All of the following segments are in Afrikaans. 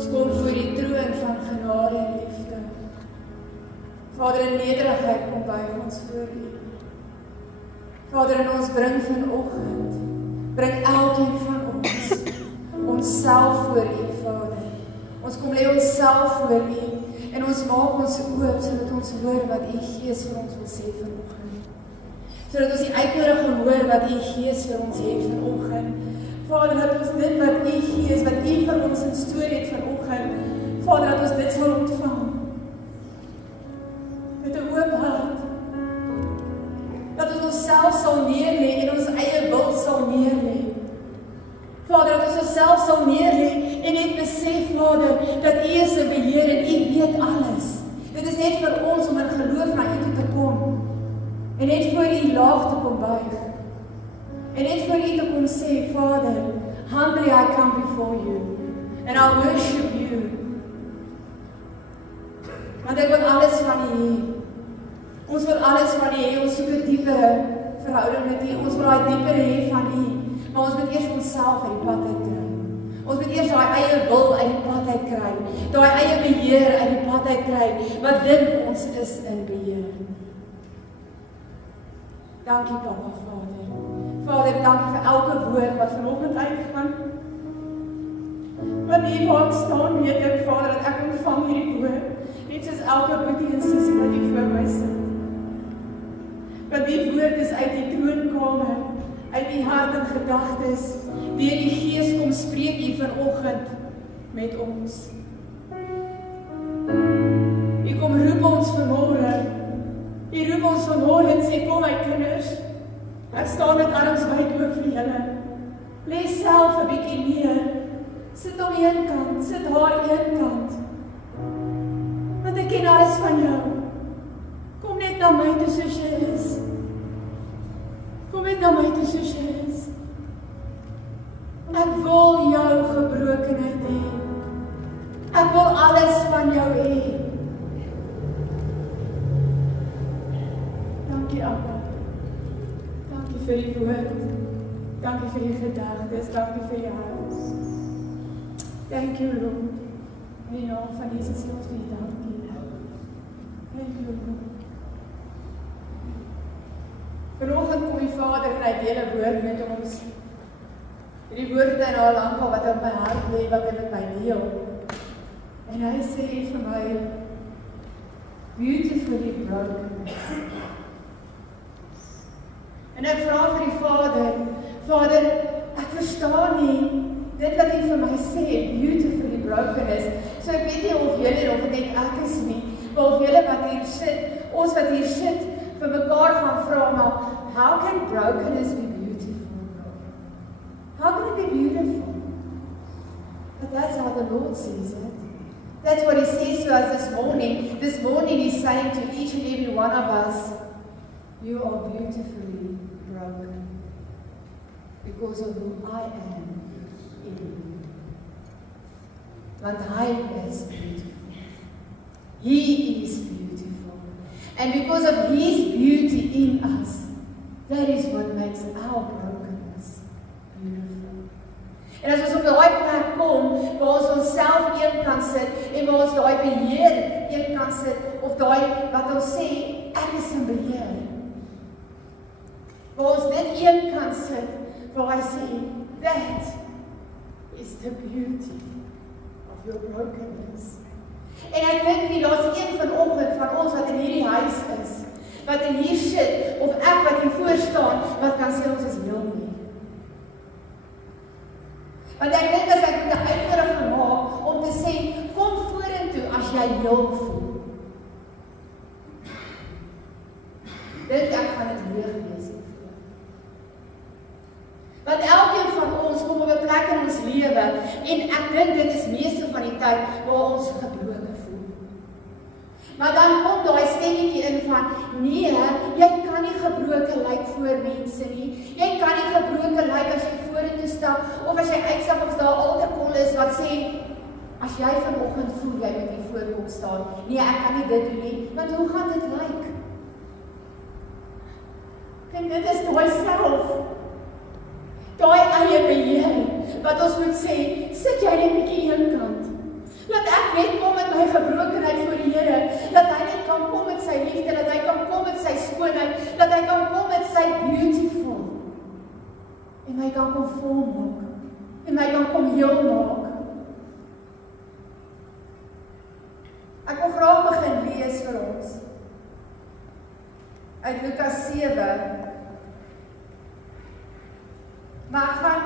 Ons kom voor die troon van genade en liefde. Vader, in nederigheid kom buig ons voor U. Vader, en ons bring vanoggend, bring elkeen van ons self voor U, Vader. Ons kom lê ons self voor U, en ons maak ons oop, sodat ons hoor wat U Gees vir ons wil sê vanoggend. Sodat ons die uitnodiging hoor wat U Gees vir ons het vanoggend. Vader, dat ons dit wat U Gees, wat U vir ons in storie het vanoggend, Vader, dat ons dit sal ontvang. Met 'n oop hart. Dat ons onsself sal neerlê en ons eie wil sal neerlê. Vader, dat ons onsself sal neerlê en net besef, Vader, dat U is 'n beheer en U weet alles. Dit is net vir ons om in geloof na U toe te kom. En net voor U laag te kom buig. En net voor U te kom sê, Father, humbly I come before you, and I worship you. Want ek wil alles van U hê. Ons wil alles van U hê, ons soek 'n diepere verhouding met U, ons wil daai diepere hê van U, maar ons moet eers onsself uit die pad uit kry. Ons moet eers daai eie wil uit die pad uit kry, daai eie beheer uit die pad uit kry, wat dink ons is in beheer. Dankie, Papa, Vader. Vader, dankie vir elke woord wat vanoggend uitgaan. Want hier waar ek staan, weet ek, Vader, dat ek ontvang hierdie woord, net soos elke boetie en sussie wat hier voor my sit. Want die woord is uit die troonkamer, uit die hart en gedagtes, deur die Gees kom spreek U vanoggend met ons. U kom roep ons vanmôre. U roep ons vanmôre en sê, kom my kinders, ek staan met arms wyd oop vir julle. Lê self 'n bietjie neer. Sit op een kant, sit haar een kant. Want ek ken alles van jou. Kom net na my toe soos jy is. Kom net na my toe soos jy is. Ek wil jou gebrokenheid hê. Ek wil alles van jou hê. Dankie, Abba. Dankie vir die woord. Dankie vir die gedagtes. Dankie vir die huis. Thank you, Lord. In die naam van Jesus ons vir dankie. Thank you, Lord. Vanoggend kom die Vader en hy deel 'n woord met ons. Die woord het hy nou lankal wat op my hart lê, wat hy met my deel. En hy sê vir my, beautifully broken. En ek vra vir die Vader, ek verstaan nie dit wat hy vir my sê, beautifully broken is. So ek weet nie of julle of dit net ek is nie, maar of julle wat hier sit, ons wat hier sit, vir mekaar gaan vra, maar how can brokenness be beautiful? How can it be beautiful? But that's how the Lord sees it. That's what He says to us this morning. This morning He's saying to each and every one of us, you are beautifully broken because of who I am in you. Want Hy is beautiful. He is beautiful. And because of His beauty in us, that is what makes our brokenness beautiful. En as ons op daai plek kom, waar ons onsself een kan sit, en waar ons daai beheer een kan sit, of daai wat ons sê, ek is in beheer. Waar ons dit een kan sit, waar hy sê, that is the beauty of your brokenness. En ek dink nie, daar is een vanoggend van ons wat in hierdie huis is, wat in hier sit, of ek wat hier voor staan, wat kan sê ons is heel nie. Want ek dink as ek moet 'n uitnodiging maak om te sê, kom vorentoe as jy heel voel. Dink ek gaan dit leeg wees. Want elkeen van ons kom op 'n plek in ons lewe, en ek dink dit is meeste van die tyd waar ons gebroken voel. Maar dan kom daai stemmetjie in van, nee, jy kan nie gebroken lyk voor mense nie. Jy kan nie gebroken lyk as jy vorentoe stap, of as jy uitstap of daar alterkol is wat sê, as jy vanoggend voel, jy moet hier voorkom staan. Nee, ek kan nie dit doen nie, want hoe gaan dit lyk? En dit is daai self. Daai eie beheer, wat ons moet sê, sit jy net 'n bietjie een kant. ek net kom met my gebrokenheid voor die Here, dat hy net kan kom met sy liefde, dat hy kan kom met sy skoonheid, dat hy kan kom met sy beautiful, en my kan kom volmaak, en my kan kom heel maak. Ek wil graag begin lees vir ons, uit Lukas 7, maar ek gaan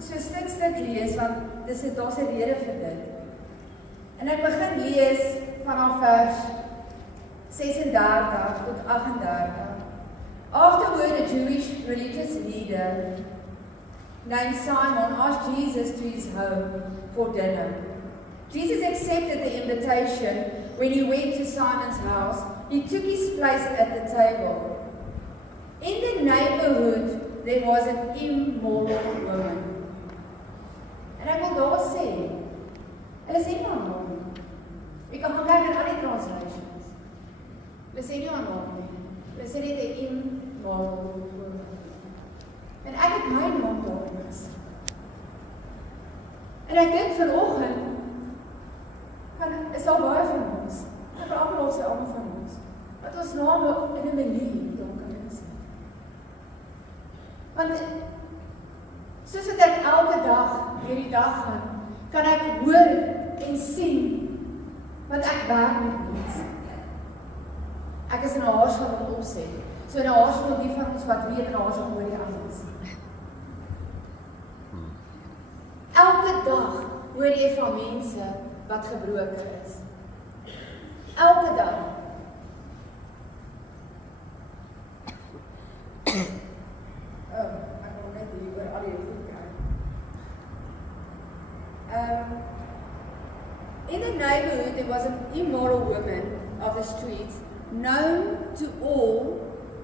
so stuk lees, want daar's 'n rede vir dit. En ek begin lees vanaf vers 36 tot 38. Afterward, a Jewish religious leader named Simon asked Jesus to his home for dinner. Jesus accepted the invitation. When he went to Simon's house, he took his place at the table. In the neighborhood, there was an immoral woman. En ek wil daar sê, hulle sê nie aan haar nie. Jy kan gaan kyk in al die translations. Hulle sê nie aan haar nie. Hulle sê net 'n immoral woman. En ek het my naam daarin gesit. En ek dink vanoggend, is daar baie van ons, ek veral of sy almal van ons, wat ons name in 'n menu daar kan insit. Want soos wat ek elke dag deur die dag gaan, kan ek hoor en sien, want ek werk met mense. Ek is in 'n haarsalon opset. So in 'n haarsalon, die van ons wat weet in 'n haarsalon hoor die anders. Elke dag hoor jy van mense wat gebroken is. Elke dag. Ek wil net hier oor al die goed kry. In the neighborhood, there was an immoral woman of the streets, known to all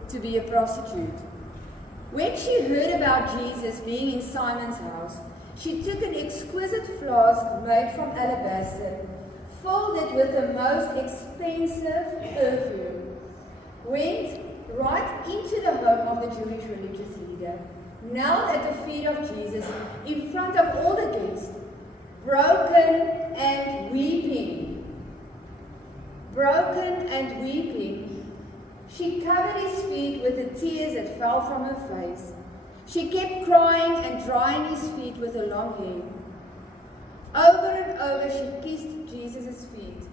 to be a prostitute. When she heard about Jesus being in Simon's house, she took an exquisite flask made from alabaster, filled it with the most expensive perfume, went right into the home of the Jewish religious leader, knelt at the feet of Jesus in front of all the guests, broken and weeping. Broken and weeping, she covered his feet with the tears that fell from her face. She kept crying and drying his feet with her long hair. Over and over she kissed Jesus' feet.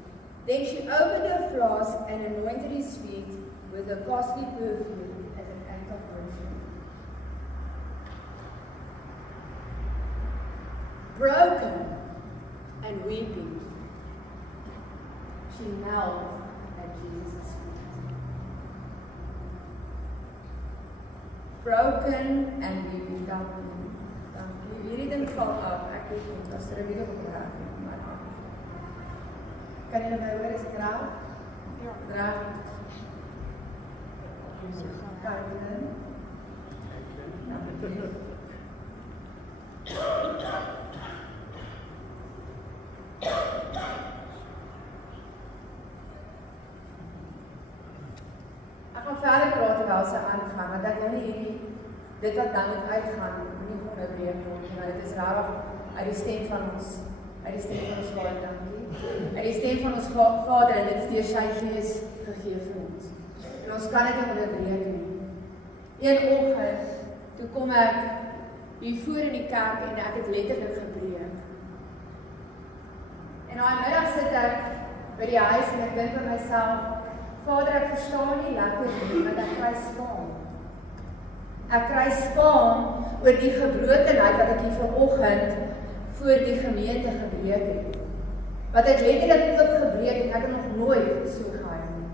Then she opened her flask and anointed his feet with a costly perfume as an act of worship. Broken and weeping, she knelt at Jesus' feet. Broken and weeping. Dankie. Hierdie ding val af. Ek weet nie, as er 'n video op reg nie, maar kan jy my hoor as ek raak? Ja. Raak. Kan jy? Ek gaan verder praat terwyl sy aangaan, want ek wil nie hierdie dit wat dan moet uitgaan, nie onderbreek word, maar dit is rarig uit die stem van ons Vader, dankie. Uit die stem van ons Vader, en dit is deur sy Gees gegee vir ons. En ons kan dit nie onderbreek nie. Een oggend, toe kom ek hier voor in die kerk en ek het letterlik gebreek. En daai middag sit ek by die huis en ek dink vir myself, Vader, ek verstaan nie lekker nie, want ek kry skaam. Ek kry skaam oor die gebrokenheid wat ek hier vanoggend voor die gemeente gebreek het. Wat ek letterlik ook gebreek en ek het nog nooit so gehuil nie.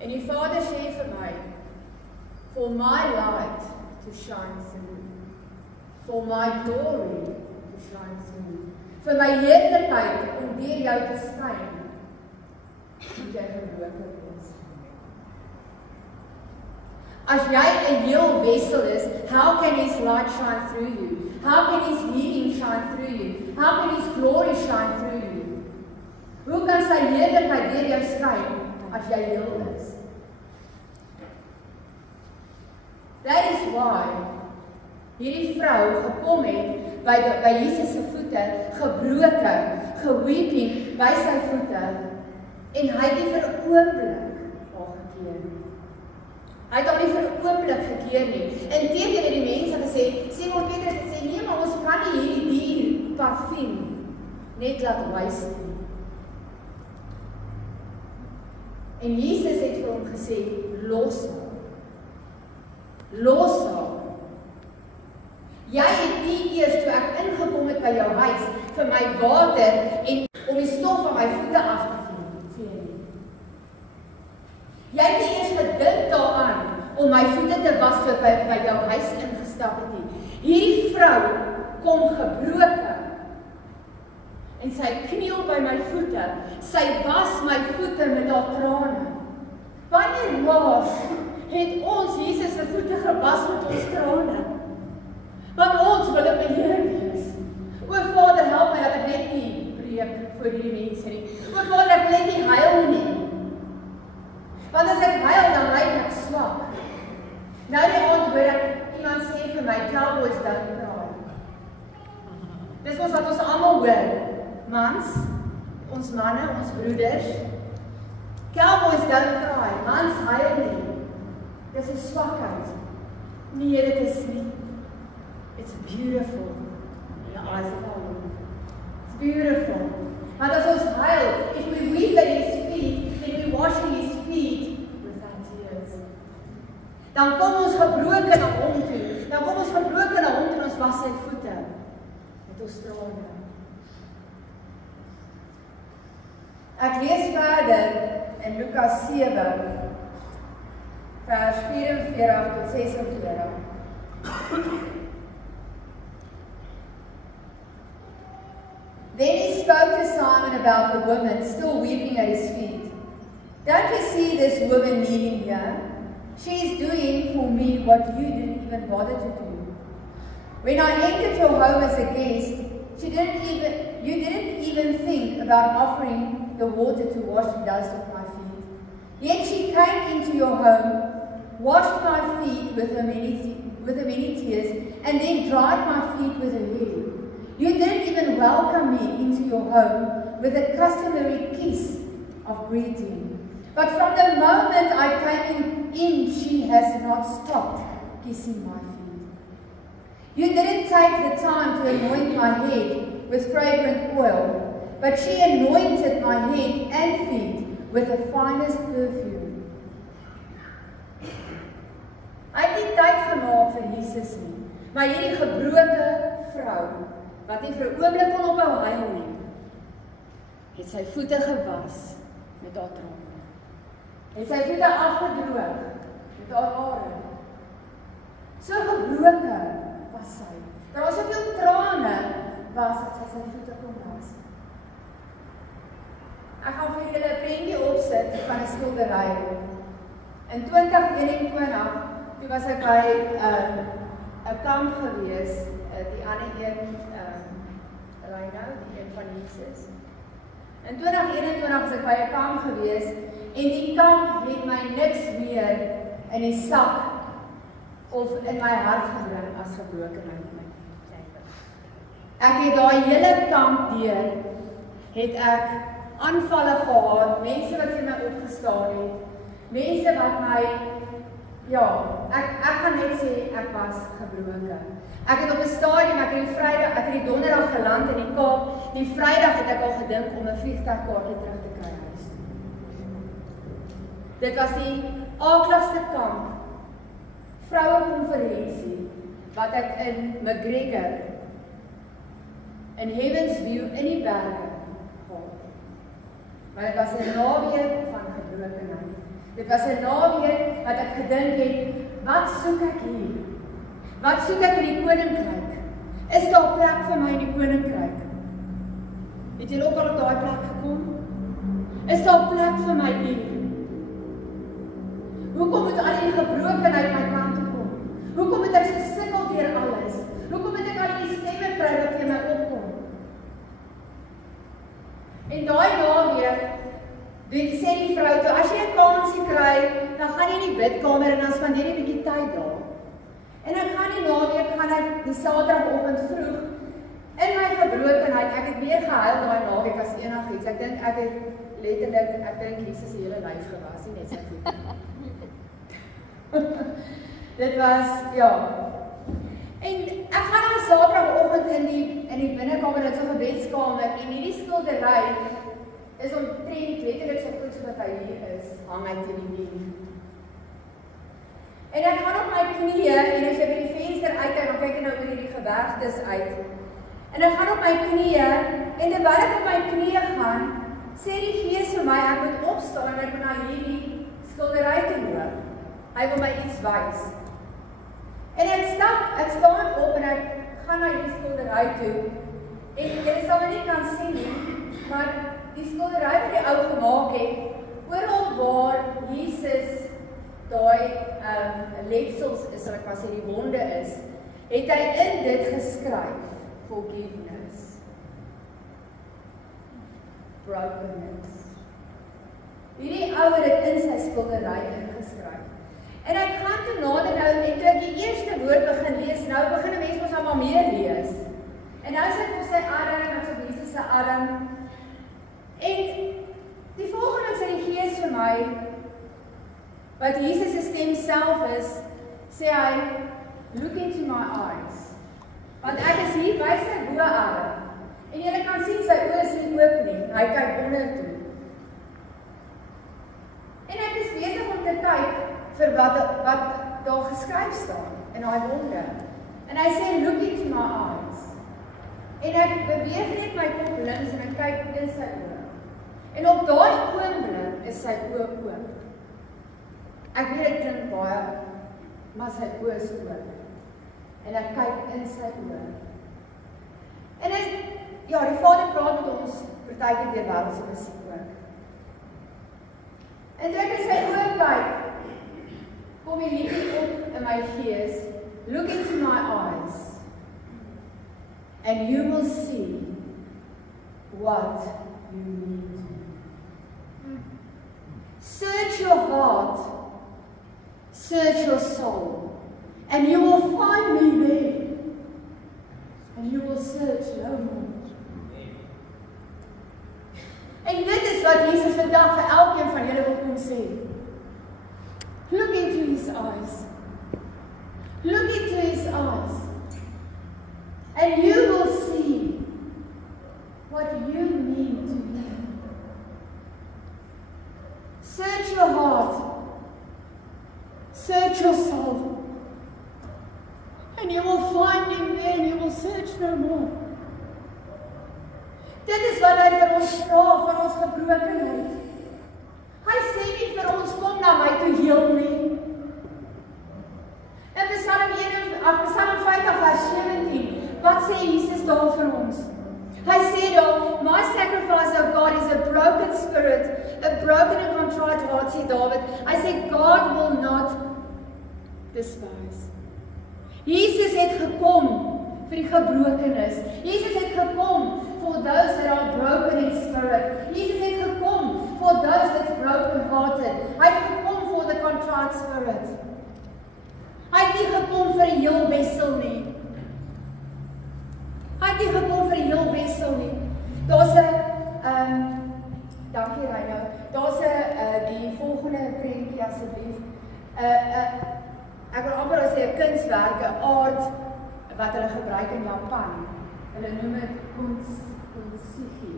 En die Vader sê vir my, for my light to shine through, for my glory to shine through, vir my heerlikheid om deur jou te skyn, moet jy gebroken wees. As jy 'n heel vessel is, how can his light shine through you? How can his healing shine through you? How can his glory shine through you? Hoe kan sy heerlikheid deur jou skyn as jy heel is? That is why hierdie vrou gekom het by Jesus se voete, gebroke, geweeping by sy voete, en hy het nie vir 'n oomblik haar gekeer nie. Hy het haar nie vir 'n oomblik gekeer nie. Inteendeel het die mense gesê, Simon Petrus het gesê, nee, maar ons kan nie hierdie dier parfum net laat waste nie. En Jesus het vir hom gesê, los haar. Los haar. Jy het nie eers toe ek ingekom het by jou huis vir my water en om die stof van my voete af te gee nie. Jy het nie eers gedink daaraan om my voete te was toe ek by jou huis ingestap het nie. Hierdie vrou kom gebroke en sy kniel by my voete. Sy was my voete met haar trane. Wanneer laas het ons Jesus se voete gewas met ons trane? Want ons wil 'n beheer wees. O Vader, help my dat ek net nie breek vir hierdie mense nie. O Vader, ek wil net nie huil nie. Want as ek huil, dan lyk ek swak. Nou die aand hoor ek iemand sê vir my, cowboys don't cry. Dis wat ons almal hoor. Mans, ons manne, ons broeders. Cowboys don't cry. Mans huil nie. Dis 'n swakheid. Nee, dit is nie. It's beautiful in the eyes of our Lord. It's beautiful. Want as ons huil, if we weep at His feet, then we washing His feet with our tears. Dan kom ons gebroken na hom toe. Dan kom ons gebroken na hom toe en ons was sy voete met ons trane. Ek lees verder in Lukas 7, vers 44 tot 46. Then he spoke to Simon about the woman still weeping at his feet. Don't you see this woman kneeling here? She is doing for me what you didn't even bother to do. When I entered your home as a guest, you didn't even think about offering the water to wash the dust off my feet. Yet she came into your home, washed my feet with her many tears, and then dried my feet with her hair. You didn't even welcome me into your home with a customary kiss of greeting. But from the moment I came in, she has not stopped kissing my feet. You didn't take the time to anoint my head with fragrant oil, but she anointed my head and feet with the finest perfume. Hy het nie tyd gemaak vir Jesus nie, maar hierdie gebroke vrou, wat nie vir 'n oomblik kon ophou huil nie, het sy voete gewas met haar trane. Het sy voete afgedroog met haar hare. So gebroke was sy. Daar was soveel trane was dat sy voete kon was. Ek gaan vir julle 'n prentjie opsit van 'n skildery. In 2021, toe was ek by 'n kamp gewees, die ander een, Reino, die een van Jesus. In 2021 was ek by 'n kamp gewees, en die kamp het my niks meer in die sak of in my hart gebring as gebrokenheid. Ek het daai hele kamp deur, het ek aanvalle gehad, mense wat vir my opgestaan het, mense wat my, ja, ek gaan net sê, ek was gebroken. Ek het op 'n stadium, ek het die donderdag geland in die Kaap, die Vrydag het ek al gedink om 'n vliegtuigkaartjie terug te kry huis. Dit was die aakligste kamp, vrouekonferensie, wat ek in McGregor, in Heaven's View in die berge gehad. Maar dit was 'n naweek van gebrokenheid. Dit was 'n naweek wat ek gedink het, wat soek ek hier? Wat soek ek in die koninkryk? Is daar plek vir my in die koninkryk? Het julle ook al op daai plek gekom? Is daar plek vir my hier? Hoekom moet al die gebrokenheid my kant toe kom? Hoekom moet ek gesukkel deur alles? Hoekom moet ek al die stemme kry wat teen my opkom? En daai naweek, sê die vrou toe, as jy 'n kansie kry, dan gaan jy in die bidkamer en dan spandeer jy 'n bietjie tyd daar. En ek gaan die naweek, gaan ek die Saterdagoggend vroeg, In my gebrokenheid, ek het meer gehuil daai naweek as enigiets. Ek dink ek het letterlik, ek dink Jesus se hele lyf gewas, nie net sy voete. Dit was, ja. En ek gaan dan Saterdagoggend in die binnekamer in so 'n gebedskamer en hierdie skildery is omtrent letterlik so goed soos wat hy hier is, hang hy teen die muur. En ek gaan op my knieë en as jy by die venster uitkyk, dan kyk jy nou oor hierdie gebergtes uit. En ek gaan op my knieë en terwyl ek op my knieë gaan, sê die Gees vir my ek moet opstaan en ek moet na hierdie skildery toe loop. Hy wil my iets wys. En ek staan op en ek gaan na hierdie skildery toe. En jy sal my nie kan sien nie, maar die skildery wat die ou gemaak het, oral waar Jesus daai letsels is, wat ek maar sê die wonde is, het hy in dit geskryf, forgiveness, brokenness. Hierdie ou het dit in sy skildery ingeskryf. En ek gaan toe nader nou, en toe ek die eerste woord begin lees, nou begin 'n mens mos nou maar meer lees. En nou sit op sy arm, ek op Jesus se arm. En die volgende sê die Gees vir my, wat Jesus se stem self is, sê hy, look into my eyes. Want ek is hier by sy boarm. En jy kan sien sy oë is nie oop nie, hy kyk onder toe. En ek is besig om te kyk vir wat daar geskryf staan in daai wonde. En hy sê, look into my eyes. En ek beweeg net my kop links en ek kyk in sy oë. En op daai oomblik is sy oë oop. Ek weet dit klink baie, maar sy oë is oop. En ek kyk in sy oë. En ja, die Vader praat met ons partykeer deur wêreldse musiek ook. En toe ek in sy oë kyk, kom die liedjie op in my gees, look into my eyes, and you will see what you need. Search your heart, search your soul, and you will find me there, and you will search no more. En dit is wat Jesus vandag vir elkeen van julle wil kom sê. Look into his eyes. Look into his eyes. And you will see what you need to hear. Search your heart. Search your soul. And you will find him there and you will search no more. Dit is wat hy vir ons vra, van ons gebrokenheid. Hy sê nie vir ons, kom na my toe heel nie. In Psalm 50 vers 17, wat sê Jesus daar vir ons? Hy sê daar, my sacrifice, O God, is a broken spirit, a broken and contrite heart, sê David. Hy sê, God will not despise. Jesus het gekom vir die gebrokenis. Jesus het gekom for those that are broken in spirit. Jesus het gekom for those that's broken hearted. Hy het gekom for the contrite spirit. Hy het nie gekom vir 'n heel wissel nie. Hy het nie gekom vir 'n heel wissel nie. Daar's 'n dankie Reino. Daar's 'n die volgende prentjie asseblief. Ek wil amper sê 'n kunswerk, 'n aard wat hulle gebruik in Japan. Hulle noem dit kintsugi.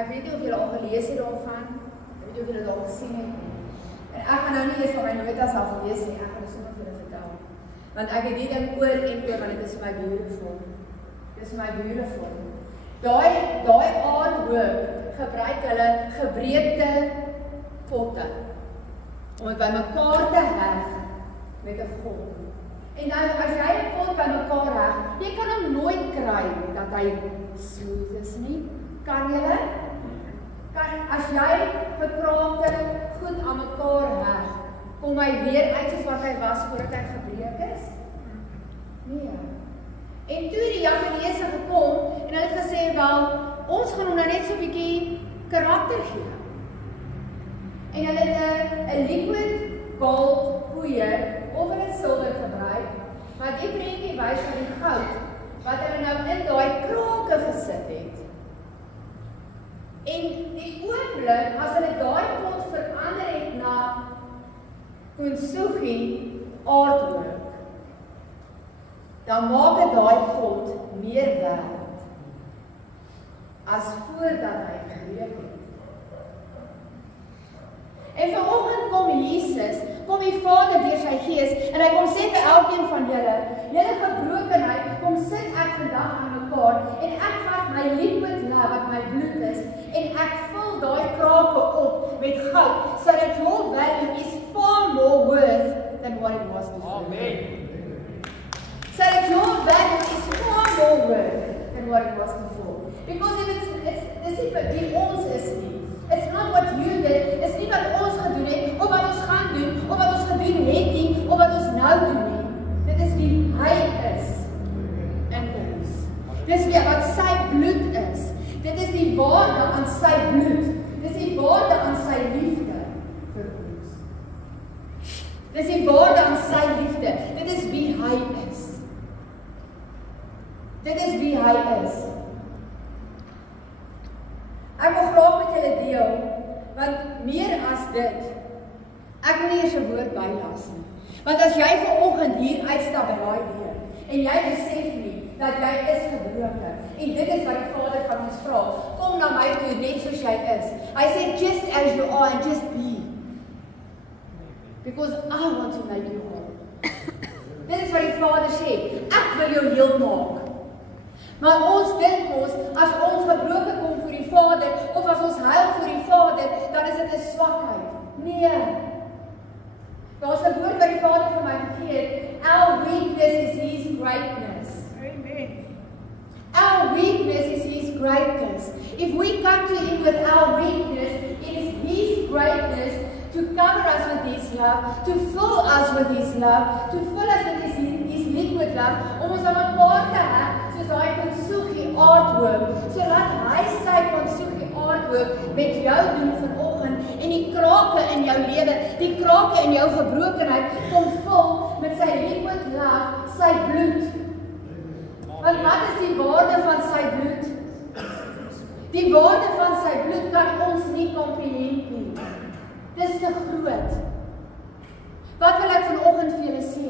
Ek weet nie of julle al gelees het daarvan. Ek weet nie of julle dit al gesien het nie. En ek gaan nou nie eens van my notas af lees nie, ek gaan dit sommer vir julle vertel. Want ek het die ding oor en oor, want dit is vir my beautiful. Dit is vir my beautiful. Daai aardhoop gebruik hulle gebreekte potte om dit bymekaar te heg met 'n golf. En dan as jy 'n pot bymekaar heg, jy kan hom nooit kry dat hy smooth is nie. Kan julle? As jy gekraakte goed aan mekaar heg, kom hy weer uit soos wat hy was voordat hy gebreek is? Nee. En toe die Japaneese gekom en hulle het gesê, wel, ons gaan hom nou net so 'n bietjie karakter gee. En hulle het 'n liquid gold poeier of 'n silwer gebruik, maar die prentjie wys van die goud wat hulle nou in daai krake gesit het. En die oomblik as hulle daai pot verander het na kintsugi aardwerk, dan maak dit daai pot meer werd as voordat hy gebreek het. En vanoggend kom Jesus, kom die Vader deur sy Gees, en hy kom sê vir elkeen van julle gebrokenheid, kom sit ek vandag aan mekaar, en ek vat my liquid love, wat my bloed is, en ek vul daai krake op met goud, so that your value is far more worth than what it was before. Amen. So that your value is far more worth than what it was before. Because if dis nie vir wie ons is nie. It's not what you did, it's nie wat ons gedoen het, of wat ons gaan doen, of wat ons gedoen het nie, of wat ons nou doen nie. Dit is wie hy is in ons. Dit is wat sy bloed is. Dit is die waarde aan sy bloed. Dit is die waarde aan sy liefde vir ons. Dit is die waarde aan sy liefde. Dit is wie hy is. Dit is wie hy is. Ek wil graag met julle deel, want meer as dit, ek wil nie eers 'n woord bylas nie. Want as jy vanoggend hier uitstap by daai deur, en jy besef nie, dat jy is gebroken, en dit is wat die Vader van ons vra, kom na my toe, net soos jy is. Hy sê, just as you are, and just be. Because I want to make you whole. Dit is wat die Vader sê, ek wil jou heel maak. Maar ons dink ons, as ons gebroken kom vir die Vader, of as ons huil vir die Vader, dan is dit 'n swakheid. Nee. Daar is 'n woord wat die Vader vir my gegee het. Our weakness is His greatness. Amen. Our weakness is His greatness. If we come to Him with our weakness, it is His greatness to cover us with His love, to fill us with His love, to fill us with His liquid love, om ons aan mekaar te hê, soos daai kintsugi aardwerk, sodat hy sy kintsugi aardwerk met jou doen vanoggend, en die krake in jou lewe, die krake in jou gebrokenheid, kom vul met sy liquid love, sy bloed. Want wat is die waarde van sy bloed? Die waarde van sy bloed kan ons nie comprehend nie. Dis te groot. Wat wil ek vanoggend vir julle sê?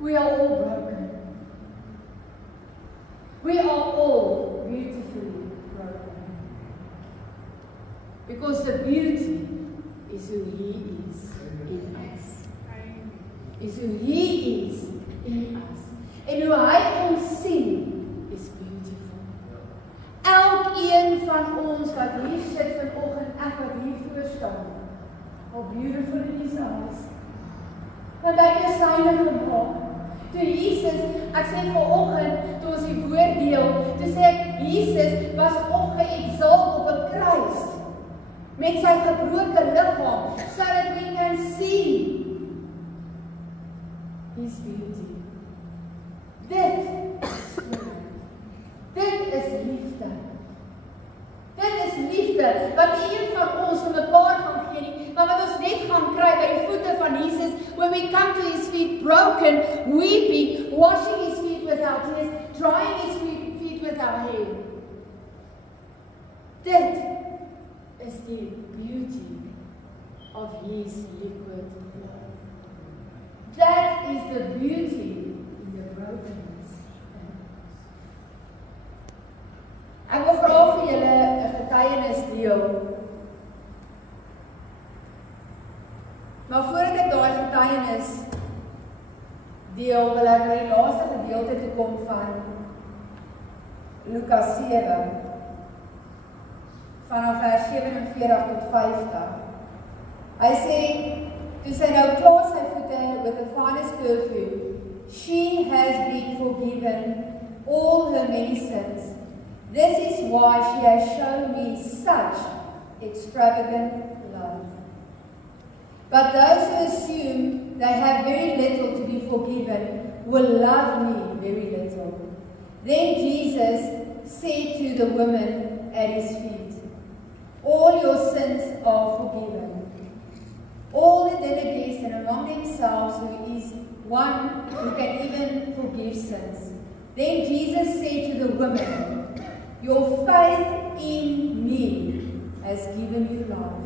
We are all broken. We are all beautifully broken. Because the beauty is who He is in us. Is who He is in us. En hoe hy ons sien is beautiful. Elkeen van ons wat hier sit vanoggend, ek wat hier voor staan, how beautiful in His eyes. Want hy is syne gemaak. Toe Jesus, ek sê vanoggend, toe ons die woord deel, toe sê ek, Jesus was opgeëxalt op 'n kruis, met sy gebroke liggaam, so that we can see His beauty. Dit is liefde. Dit is liefde, wat nie een van ons vir mekaar gaan gee nie, maar wat ons net gaan kry by die voete van Jesus, when we come to His feet broken, weeping, washing His feet with our tears, drying His feet with our hair. Dit is die beauty of His liquid love. That is the beauty in the brokenness. Ek wil graag vir julle 'n getuienis deel. Maar voordat ek daai getuienis deel, wil ek na die laaste gedeelte toe kom van Lukas 7, vanaf vers 47 tot 50. Hy sê, toe sy nou klaar sy voete with the finest perfume, she has been forgiven all her many sins. This is why she has shown me such extravagant love. But those who assume they have very little to be forgiven will love me very little. Then Jesus said to the woman at His feet, all your sins are forgiven. all the delegates and among themselves who is one who can even forgive sins. Then Jesus said to the woman, your faith in me has given you life.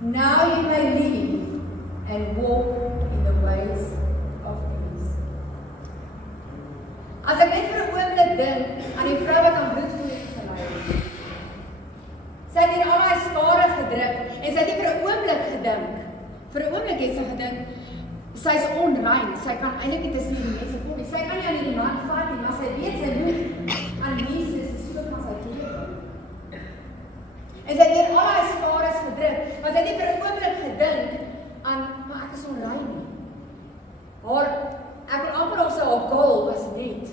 Now you may leave and walk in the ways of peace. As ek net vir 'n oomblik dink aan die vrou wat aan bloedvloed gelei het. Sy het hier al haar skare gedruk en sy het nie vir 'n oomblik gedink. Vir 'n oomblik het sy gedink, sy is onrein, sy kan eintlik nie tussen die mense kom nie. Sy kan nie aan hierdie man vat nie, maar sy weet sy moet aan Jesus die soek van sy klere. En sy het hier al haar skare gedruk, maar sy het nie vir 'n oomblik gedink aan, maar ek is onrein nie. Ek wil amper of sy haar goal was net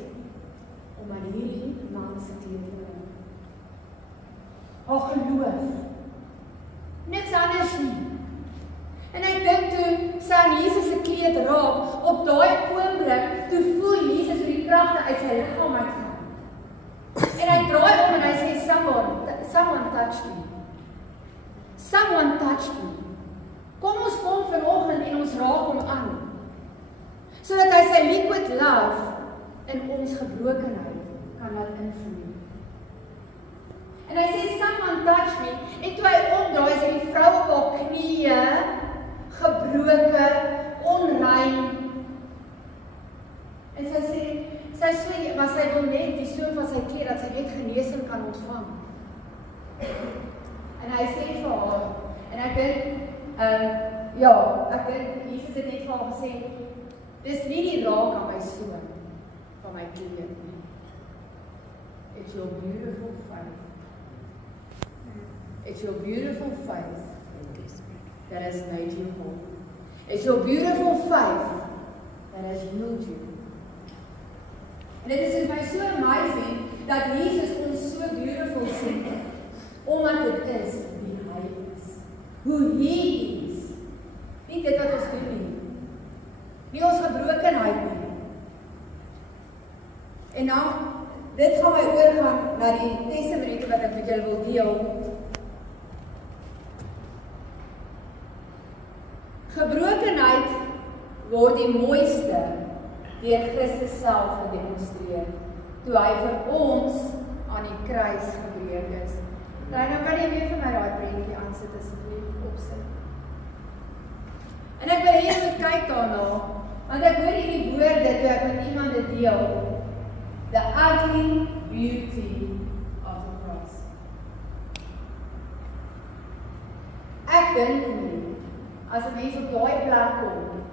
om aan hierdie man se klere te neem. Haar geloof. Niks anders nie. En ek dink toe sy aan Jesus se kleed raak, op daai oomblik, toe voel Jesus hoe die kragte uit sy liggaam uitgaan. En hy draai om en hy sê, someone touched me. Someone touched me. Kom ons kom vanoggend en ons raak hom aan. Sodat hy sy liquid love in ons gebrokenheid kan laat invloei. En hy sê, someone touched me, en toe hy omdraai, is hy die vrou op haar knieë, gebroke, onrein. En sy sê, maar sy wil net die soen van sy kleed, dat sy net genesing kan ontvang. En hy sê vir haar, en ek dink, Jesus het net vir haar gesê, dis nie die raak aan my soen, van my kleed nie. It's your beautiful faith. It's your beautiful faith that has made you whole. It's your beautiful faith that has healed you. En dit is vir my so amazing dat Jesus ons so beautiful sien, omdat dit is wie hy is. Hoe hy is. Nie dit wat ons doen nie. Nie ons gebrokenheid nie. En nou, dit gaan my oorgaan na die testimoniete wat ek met julle wil deel. Gebrokenheid word die mooiste deur Christus self gedemonstreer, toe hy vir ons aan die kruis gebreek is. Nou kan jy weer vir my daai prentjie aansit asseblief opsit. En ek wil hê jy moet kyk daarna, want ek hoor hierdie woorde toe ek met iemand dit deel. The ugly beauty of the cross. Ek dink nie, as 'n mens op daai plek kom,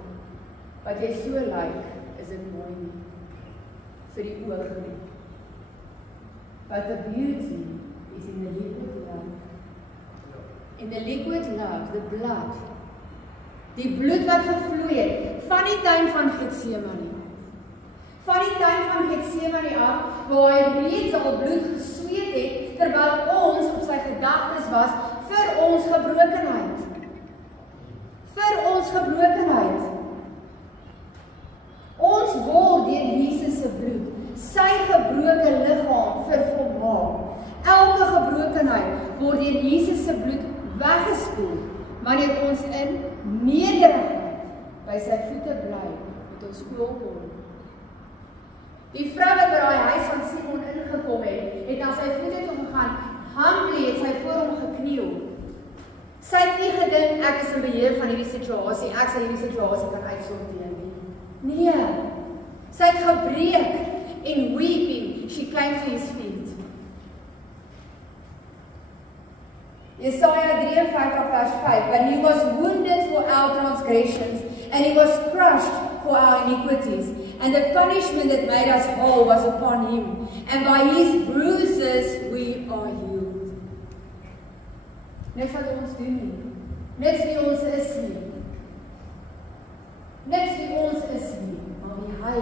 wat jy so lyk, is dit mooi nie, vir die oog nie. But the beauty is in the liquid love. In the liquid love, the blood. Die bloed wat gevloei het, van die tuin van Getsemane. Van die tuin van Getsemane af, waar hy reeds al bloed gesweet het, terwyl ons op sy gedagtes was, vir ons gebrokenheid. Vir ons gebrokenheid. Ons word deur Jesus se bloed, sy gebroke liggaam vervolmaak. Elke gebrokenheid word deur Jesus se bloed weggespoel, wanneer ons in nederigheid by sy voete bly, met ons oor kom. Die vrou wat by daai huis van Simon ingekom het na sy voete toe gegaan, humbly het sy voor hom gekniel. Sy het nie gedink, ek is in beheer van hierdie situasie, ek sal hierdie situasie kan uitsorteer nie. Nee, sy het gebreek en weeping, she came to his feet. Jesaja 53 vers 5, but he was wounded for our transgressions, and he was crushed for our iniquities, and the punishment that made us whole was upon him, and by his bruises we are healed. Niks wat ons doen nie, niks wie ons is nie, niks wie ons is nie, maar wie hy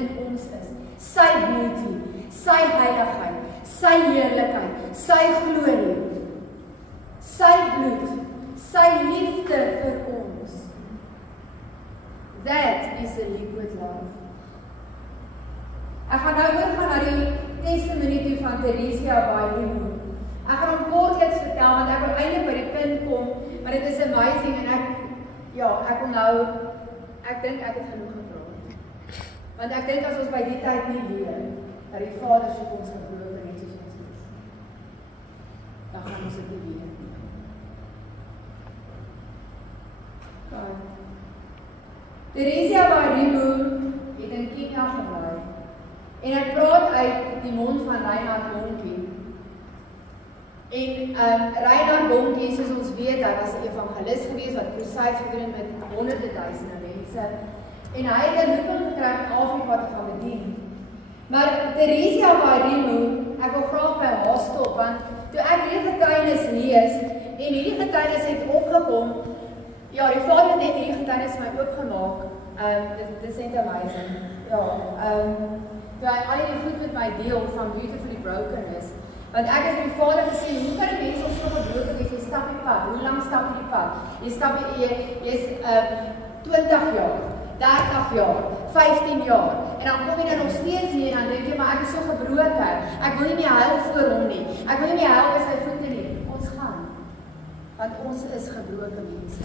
in ons is, sy beauty, sy heiligheid, sy heerlikheid, sy glorie, sy bloed, sy liefde vir ons. That is the liquid love. Ek gaan nou oorgaan na die testimonie toe van Theresia Bailey. Ek gaan hom kortliks vertel, want ek wil eintlik by die punt kom, maar dit is amazing en ja, ek dink ek het genoeg gepraat. Want ek dink as ons by die tyd nie leer, dat die Vader soek ons gebroken net soos ons is, dan gaan ons dit nie leer. Theresia Warimu het in Kenia gebly en ek praat uit die mond van Reinhard Bonnke. En Reinhard Bonnke, soos ons weet, hy was 'n evangelis gewees wat crusades gedoen met honderde duisende mense en hy het 'n roeping gekry in Afrika te gaan bedien. Maar Theresia Warimu, ek wil graag by haar stop, want toe ek hierdie getuienis lees en hierdie getuienis het opgekom, ja, die Vader het net hierdie getuienis vir my oopgemaak. Dit is net amazing. Ja, toe hy al die goed met my deel van Beautifully Broken is. Want ek het vir die Vader gesê, hoe kan die mense ons so gebroken wees? Jy stap die pad. Hoe lang stap jy die pad? Jy is 20 jaar, 30 jaar, 15 jaar. En dan kom jy dan nog steeds hier en dan denk jy, maar ek is so gebroken. Ek wil nie meer huil voor hom nie. Ek wil nie meer huil by sy voete nie. Ons gaan. Want ons is gebroken mense.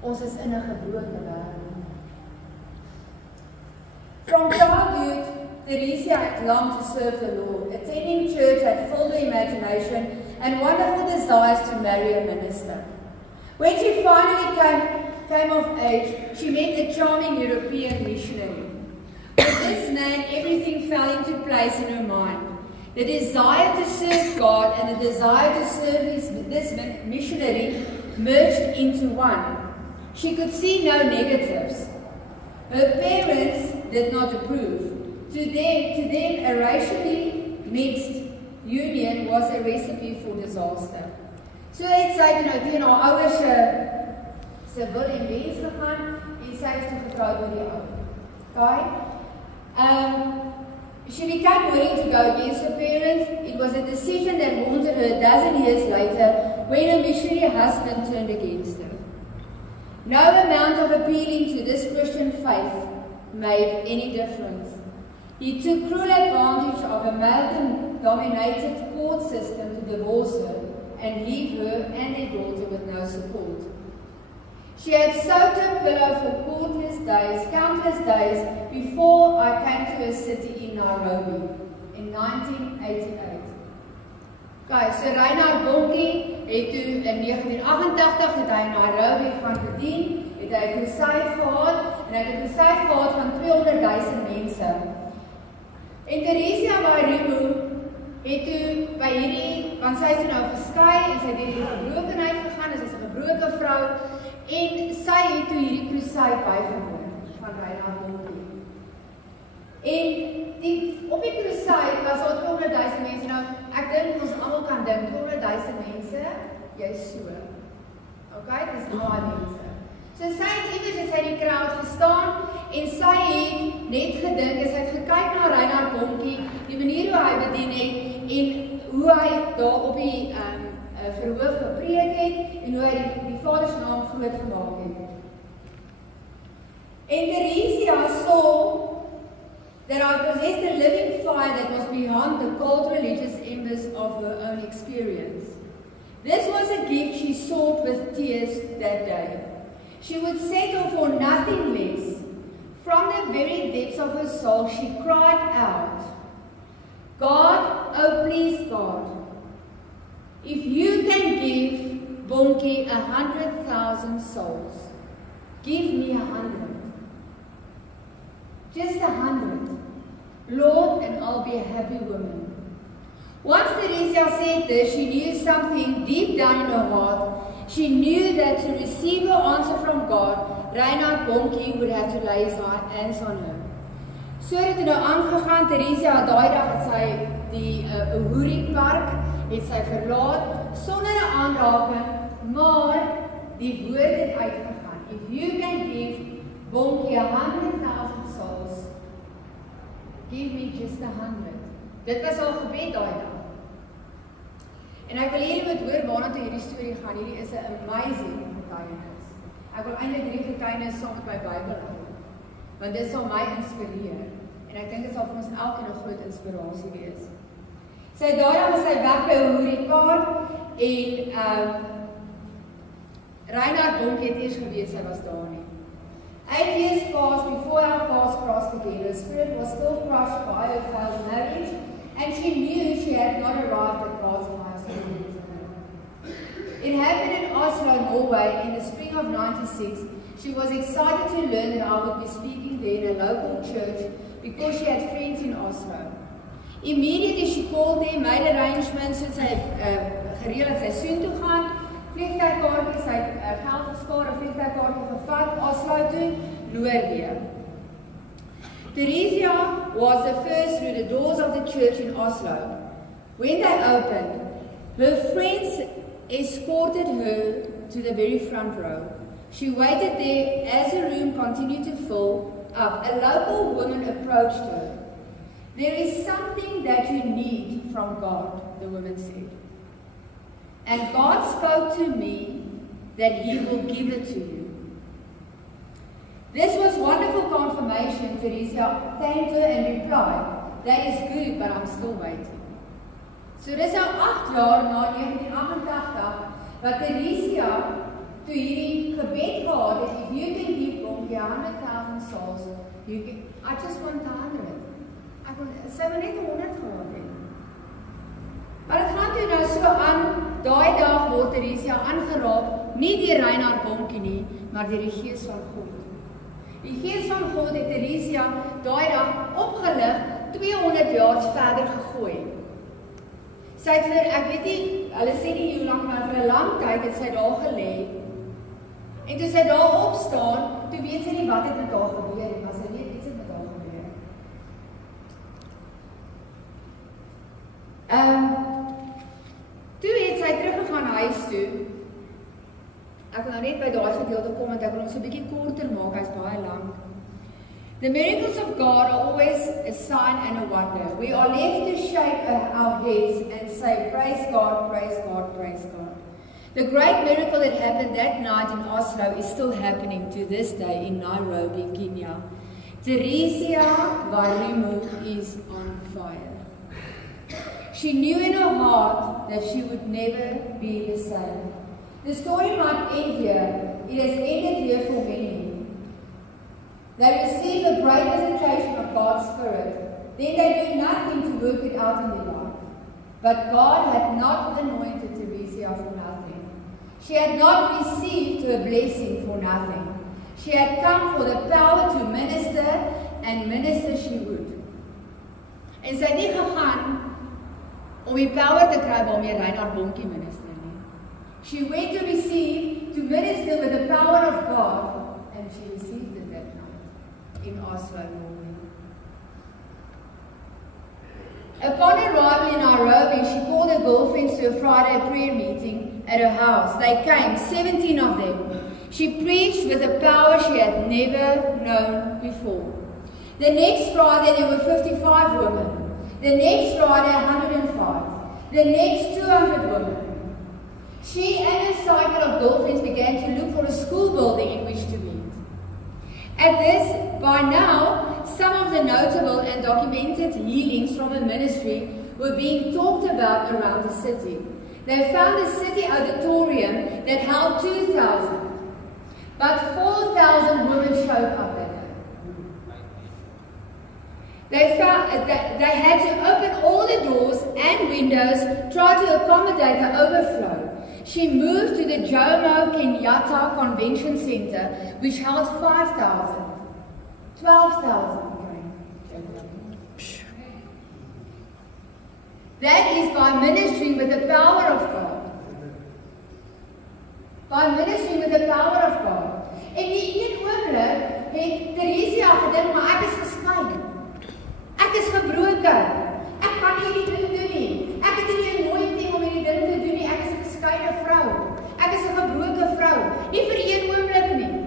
Ons is in 'n gebroken wêreld. From childhood, Theresia had longed to serve the Lord. Attending church had filled her imagination and wonderful desires to marry a minister. When she finally came of age, she met a charming European missionary. With this man, everything fell into place in her mind. The desire to serve God and the desire to serve this missionary merged into one. She could see no negatives. Her parents did not approve. To them, a racially mixed union was a recipe for disaster. So het sy teen haar ouers se wil en wens gegaan en sy is toe getroud met die ou. Okay? She became willing to go against her parents. It was a decision that haunted her a dozen years later when her missionary husband turned against her. No amount of appealing to this Christian faith made any difference. He took cruel advantage of a male-dominated court system to divorce her and leave her and their daughter with no support. She had soaked her pillow for countless days before I came to her city in Nairobi in 1988. Okay, so Reinhard Bonnke het toe in 1988 het hy in Nairobi gaan bedien, het hy 'n crusade gehad en hy het 'n crusade gehad van 200,000 mense. En Theresia Warimu het toe by hierdie, want sy is nou geskei en sy het hierdie gebrokenheid gegaan, sy is 'n gebroke vrou en sy het toe hierdie crusade bygewoon van Reinhard Bonnke. En op die crusade was al 200,000 mense. Nou, ek dink ons almal kan dink 200,000 mense, jy so. Okay, dis baie mense. So sy het iewers in sy die crowd gestaan en sy het net gedink, sy het gekyk na Reinhard Bonnke, die manier hoe hy bedien het en hoe hy daar op die verhoog gepreek het en hoe hy die Vader se naam groot gemaak het. En Theresia saw that I possessed a living fire that was beyond the cold religious embers of her own experience. This was a gift she sought with tears that day. She would settle for nothing less. From the very depths of her soul, she cried out, God, oh please God, if you can give Bonnke 100,000 souls, give me 100. Just 100. Lord, and I'll be a happy woman. Once Theresia said this, she knew something deep down in her heart. She knew that to receive her answer from God, Reinhard Bonnke would have to lay his hands on her. So het nou aangegaan, Theresia het daai dag het sy die Uhuru Park het sy verlaat sonder 'n aanraking, maar die woord het uitgegaan. If you can give Bonnke 100,000 souls, give me just 100. Dit was al gebed daai dag. En ek wil julle moet hoor waarna toe hierdie storie gaan. Hierdie is 'n amazing getuienis. Ek wil eintlik hierdie getuienis saam met my Bybel hou, want dit sal my inspireer. En ek dink dit sal vir ons elkeen 'n groot inspirasie wees. Sy daai dag was sy weg by Uhuru Park en Reinhard Bonk het eers geweet sy was daar nie. 8 years passed before our paths crossed again. Her spirit was still crushed by her failed marriage, and she knew she had not arrived at God's highest calling for her. It happened in Oslo, Norway, in the spring of '96. She was excited to learn that I would be speaking there in a local church because she had friends in Oslo. Immediately she called them, made arrangements, so sy gereël dat sy soontoe gaan, vliegtuigkaartjie, sy het geld gespaar, 'n vliegtuigkaartjie gevat, Oslo toe, Noorwe. Theresia was the first through the doors of the church in Oslo. When they opened, her friends escorted her to the very front row. She waited there as the room continued to fill up. A local woman approached her. "There is something that you need from God," the woman said. "And God spoke to me that He will give it to you." This was wonderful confirmation. Theresia thanked her and replied, "That is good, but I'm still waiting." So dis nou 8 jaar na 1988 wat Theresia toe hierdie gebed gehad het, "If you can give God 100,000 souls, I just want 100. Ek wil sy wil net 100 gehad het. Maar dit gaan toe nou so aan, daai dag word Theresia aangeraak, nie deur Reinhard Bonk nie, maar deur die Gees van God. Die Gees van God het Theresia daai dag opgelig 200 jaar verder gegooi. Sy het vir, ek weet nie, hulle sê nie hoe lank, maar vir 'n lang tyd het sy daar gelê. En toe sy daar opstaan, toe weet sy nie wat het met haar gebeur nie, maar sy weet iets het met haar gebeur. Toe het sy teruggegaan huis toe. Ek wil nou net by daai gedeelte kom, want ek wil hom so 'n bietjie korter maak, hy's baie lank. The miracles of God are always a sign and a wonder. We are left to shake our heads and say, "Praise God, praise God, praise God." The great miracle that happened that night in Oslo is still happening to this day in Nairobi, Kenya. Theresia Wairimu is on fire. She knew in her heart that she would never be the same. The story might end here. It has ended here for many. They receive a great visitation of God's Spirit. Then they do nothing to work it out in their life. But God had not anointed Theresia for nothing. She had not received her blessing for nothing. She had come for the power to minister, and minister she would. En sy het nie gegaan om die power te kry waarmee Reinhard Bonkie minister nie. She went to receive, to minister with the power of God, and she received it that night in Oslo, Norway. Upon arrival in Nairobi, she called her girlfriends to a Friday prayer meeting at her house. They came, 17 of them. She preached with a power she had never known before. The next Friday there were 55 women. The next Friday 105. The next 200 women. She and her cycle of girlfriends began to look for a school building in which to meet. At this, by now, some of the notable and documented healings from her ministry were being talked about around the city. They found a city auditorium that held 2,000, but 4,000 women showed up that day. They found that they had to open all the doors and windows, try to accommodate the overflow. She moved to the Jomo Kenyatta Convention Center, which held 5,000. 12,000. That is by ministering with the power of God. By ministering with the power of God. En die een oomblik het Theresia gedink, maar ek is geskei. Ek is gebroken. Ek kan nie hierdie ding doen nie. Ek het nie 'n mooi ding om hierdie ding te doen nie. Ek is 'n geskeide vrou. Ek is 'n gebroken vrou. Nie vir een oomblik nie.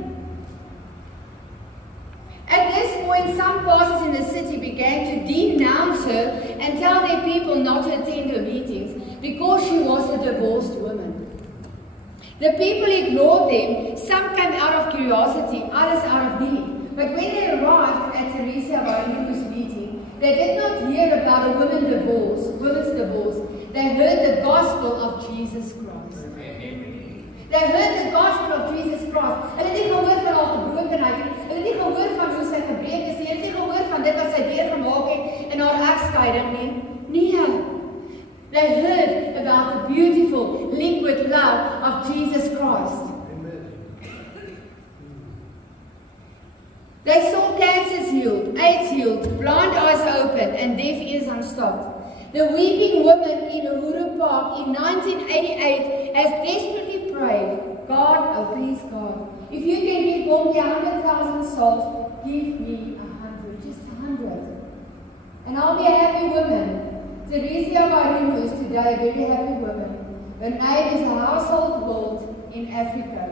At this point, some pastors in the city began to denounce her and tell their people not to attend her meetings because she was a divorced woman. The people ignored them. Some came out of curiosity, others out of need. But when they arrived at Theresia Wairimu's meeting, they did not hear about a women's divorce. They heard the gospel of Jesus Christ. They heard the gospel of Jesus Christ. Hulle het nie gehoor van haar gebrokenheid nie. Hulle het nie gehoor van hoe sy gebreek is nie. Hulle het nie gehoor van dit wat sy deurgemaak het in haar egskeiding nie. Nee. They heard about the beautiful liquid love of Jesus Christ. They saw cancers healed, AIDS healed, blind eyes opened, and deaf ears unstopped. The weeping woman in Uhuru Park in 1988 has desperately prayed, God, oh please God, if you can give Bongi 100,000 souls, give me 100, just 100. And I'll be a happy woman. Teresa Barino is today a very happy woman. Her name is a household word in Africa.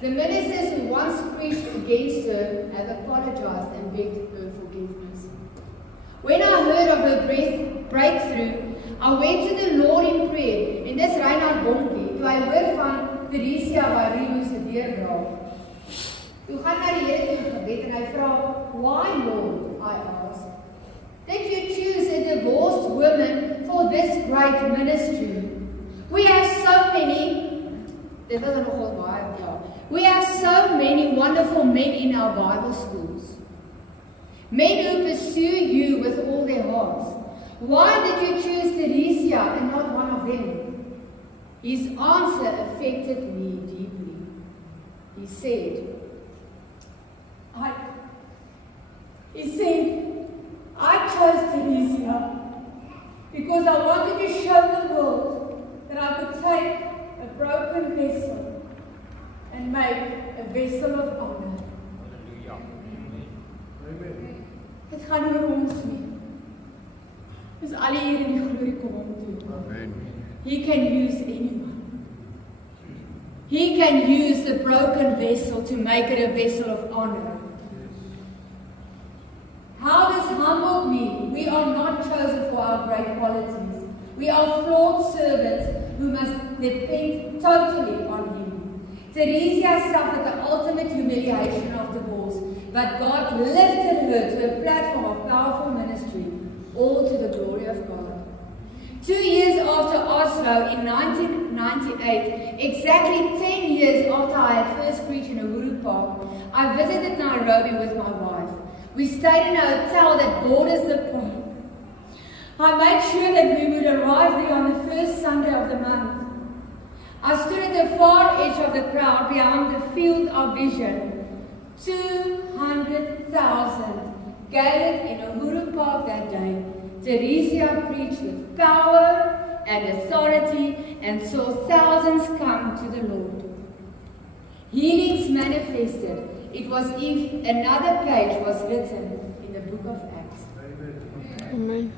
The ministers who once preached against her have apologized and begged her forgiveness. When I heard of her breakthrough, I went to the Lord in prayer. En dis Reinhard Bonkie, toe hy hoor van Teresa Barino se deurbraak. Toe gaan na die Here toe gebed en hy vra, why Lord, I asked, did you choose a divorced woman for this great ministry? We have so many, we have so many wonderful men in our Bible schools. Men who pursue you with all their hearts. Why did you choose Teresa and not one of them? His answer affected me deeply. He said, I chose Teresa because I wanted to show the world that I could take a broken vessel and make a vessel of honor. Het gaan nie oor ons nie. Dis al die eer en die glorie kom hom toe. He can use anyone. He can use the broken vessel to make it a vessel of honor. How this humbled me. We are not chosen for our great qualities. We are flawed servants who must depend totally on Him. Teresa suffered the ultimate humiliation of divorce, but God lifted her to a platform of powerful ministry, all to the glory of God. 2 years after Oslo in 1998, exactly 10 years after I had first preached in Uhuru Park, I visited Nairobi with my wife. We stayed in a hotel that borders the park. I made sure that we would arrive there on the first Sunday of the month. I stood at the far edge of the crowd behind the field of vision. 200,000 gathered in Uhuru Park that day. Teresa preached with power and authority and saw thousands come to the Lord. Healings manifested. It was if another page was written in the book of Acts. Amen.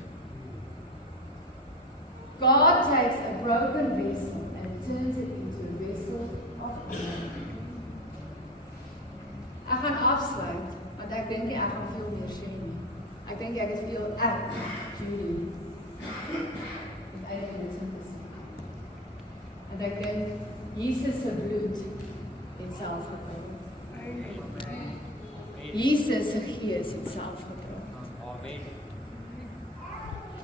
God takes a broken vessel and turns it into a vessel of honor. Ek gaan afsluit, want ek dink nie ek gaan veel meer sê nie. Ek dink ek het veel Julie. Dit eintlik net so gesê. En ek dink Jesus se bloed het self gebring. Jesus se gees het self gebring. Amen.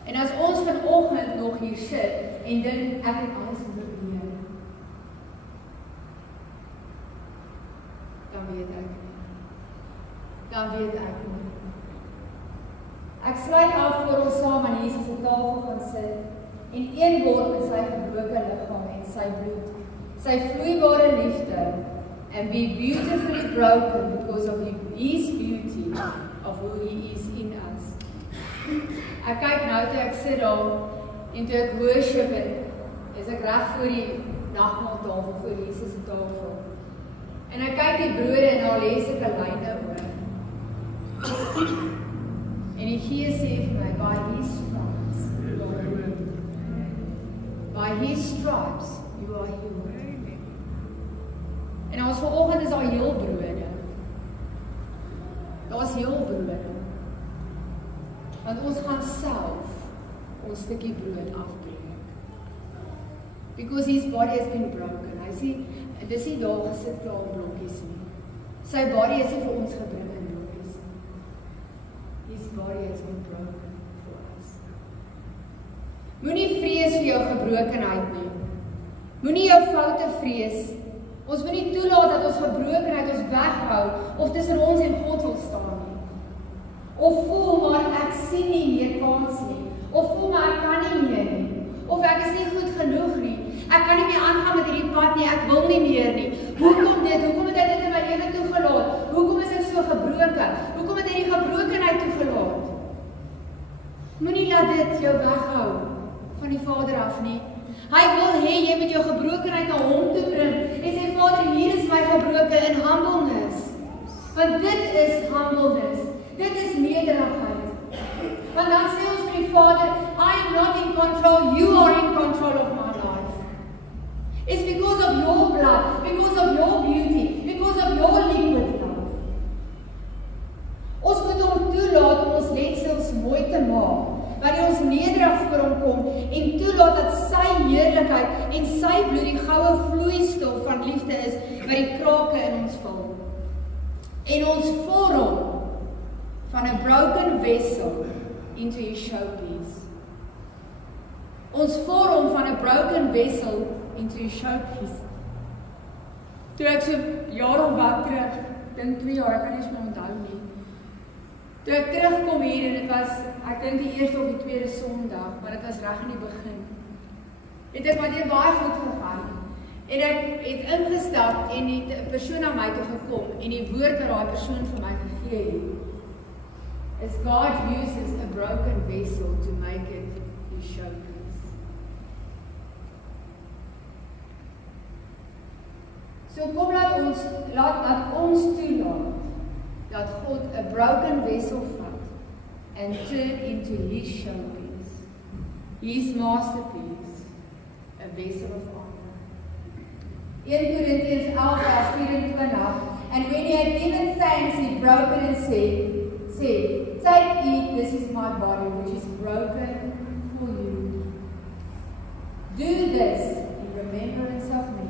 En as ons vanoggend nog hier sit en dink ek het alles probeer, dan weet ek nie. Ek sluit af voor ons saam aan Jesus se tafel gaan sit en een word met sy gebroke liggaam en sy bloed, sy vloeibare liefde, and be beautifully broken because of His beauty of who He is in us. Ek kyk nou toe ek sit daar en toe ek worship en is ek reg voor die nagmaaltafel, voor Jesus se tafel. En ek kyk die brode en daar lê sulke lyne oor. En die Gees sê vir my, by His stripes, by His stripes, you are healed. En ons vanoggend is daar heel brode. Daar's heel brode. Want ons gaan self ons stukkie brood afbreek. Because His body has been broken. Hy sê, dis nie daar gesit klaar blokkies nie. Sy body is nie vir ons gebring in blokkies. His body has been broken for us. Moenie vrees vir jou gebrokenheid nie. Moenie jou foute vrees. Ons moet nie toelaat dat ons gebrokenheid ons weghou of tussen ons en God wil staan nie. Of voel maar ek sien nie meer kans nie. Of voel maar ek kan nie meer nie. Of ek is nie goed genoeg nie. Ek kan nie meer aangaan met hierdie pad nie, ek wil nie meer nie. Hoekom dit? Hoekom het hy dit in my lewe toegelaat? Hoekom is ek so gebroken? Hoekom het hy die gebrokenheid toegelaat? Moenie laat dit jou weghou van die Vader af nie. Hy wil hê jy moet jou gebrokenheid na hom toe bring en sê, Vader, hier is my gebroken in humbleness. Want dit is humbleness. Dit is nederigheid. Want dan sê ons vir die Vader, I am not in control, you are in control of my life. It's because of your blood, because of your beauty, because of your liquid love. Ons moet hom toelaat om ons letsels mooi te maak, wanneer ons nederig voor hom kom en toelaat dat sy heerlikheid en sy bloed die goue vloeistof van liefde is wat die krake in ons vul. En ons vorm van 'n broken vessel into his showpiece. Ons vorm van 'n broken vessel into his showpiece. Toe ek so jaar of wat terug, dink 2 jaar, ek kan nie eens meer onthou nie. Toe ek terugkom hier en dit was, ek dink die eerste of die tweede Sondag, maar dit was reg in die begin. Het ek maar deur baie goed gegaan. En ek het ingestap en die persoon na my toe gekom en die woord wat daai persoon vir my gegee het, is God uses a broken vessel to make it his showpiece. So kom laat ons toelaat dat God a broken vessel vat and turn into his showpiece, his masterpiece, a vessel of honor. 1 Corinthians 11:24, and when he had given thanks, he broke it and said, take, eat, this is my body, which is broken for you. Do this in remembrance of me.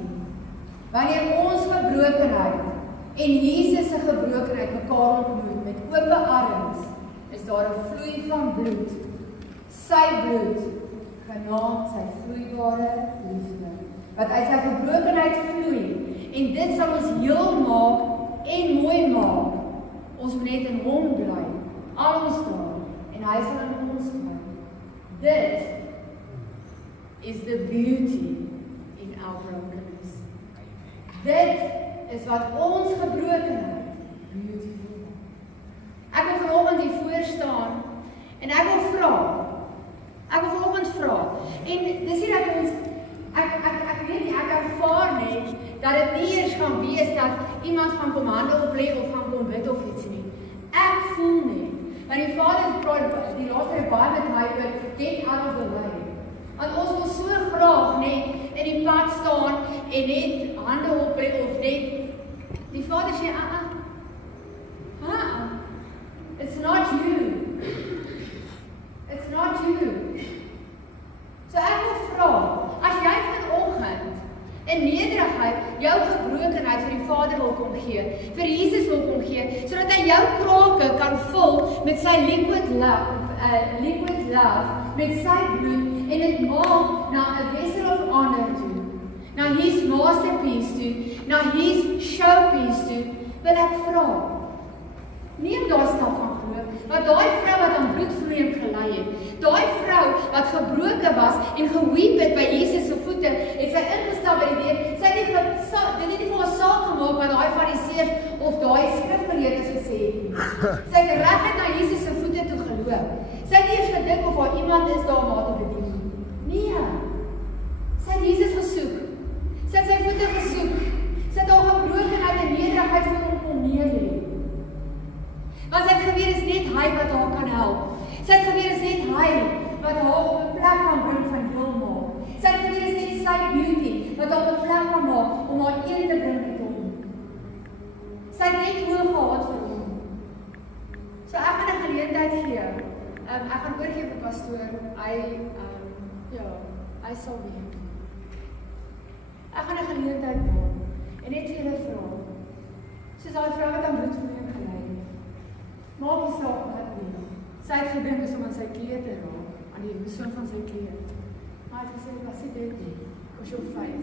Wanneer ons gebrokenheid en Jesus se gebrokenheid mekaar ontmoet met oop arms, is daar 'n vloei van bloed. Sy bloed, genaamd sy vloeibare liefde, wat uit sy gebrokenheid vloei, en dit sal ons heel maak en mooi maak. Ons moet net in hom bly, al ons dae, en hy sal in ons bly. Dit is the beauty in our brokenness. Dit is wat ons gebrokenheid beautiful maak. Ek wil vanoggend hier voor staan en ek wil vanoggend vra. En dis nie dat ons ek weet nie, ek ervaar net dat dit nie eers gaan wees dat iemand gaan kom hande oplê of gaan kom bid of iets nie. Ek voel net, want die Vader praat die laaste baie met my oor get out of the way. Want ons wil so graag net in die pad staan en net hande oplê of net die Vader sê, it's not you. It's not you. So ek wil vra, as jy vanoggend in nederigheid jou gebrokenheid vir die Vader wil kom gee, vir Jesus wil kom gee, sodat hy jou krake kan vul met sy liquid love, met sy bloed, en dit maak na 'n vessel of honor toe, na his masterpiece toe, na his showpiece toe, wil ek vra. Neem daai stap van geloof, want daai vrou wat aan bloedvloeiing gelei het, daai vrou wat gebroken was en geweep het by Jesus se voete, het sy ingestap by die deur. Sy het dit nie vir 'n saak gemaak wat daai fariseërs of daai skrifgeleerdes gesê het nie. Sy het regtig na Jesus se voete toe geloop. Sy het eers gedink of daar iemand is daar om haar te bedien. Nee. Sy het Jesus gesoek. Sy het sy voete gesoek. Sy het haar gebrokenheid en nederigheid vir hom kom neerlê. Want sy het geweet is net hy wat haar kan help. Sy het geweet is net hy wat haar op 'n plek kan bring van heelmaak. Sy het geweet is net sy beauty wat haar op 'n plek kan maak om haar een te bring met hom. Sy het net oor gehad vir hom. So ek gaan 'n geleentheid gee. Ek gaan oorgee vir pastoor. Hy sal weet. Ek gaan 'n geleentheid maak en net vir julle vra. Soos daai vrou wat aan bloedvloeiing gelei het. Maak nie saak wat nie. Sy het gedink is om aan sy kleed te raak, aan die hoesom van sy kleed. Maar hy het gesê, was dit nie, was jou 5.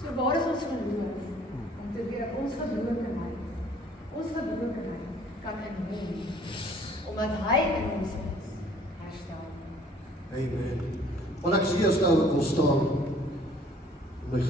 So waar is ons geloof? te weet dat ons gebrokenheid kan in hom, omdat hy in ons is, herstel. Amen. Want ek sê as nou ek wil staan, my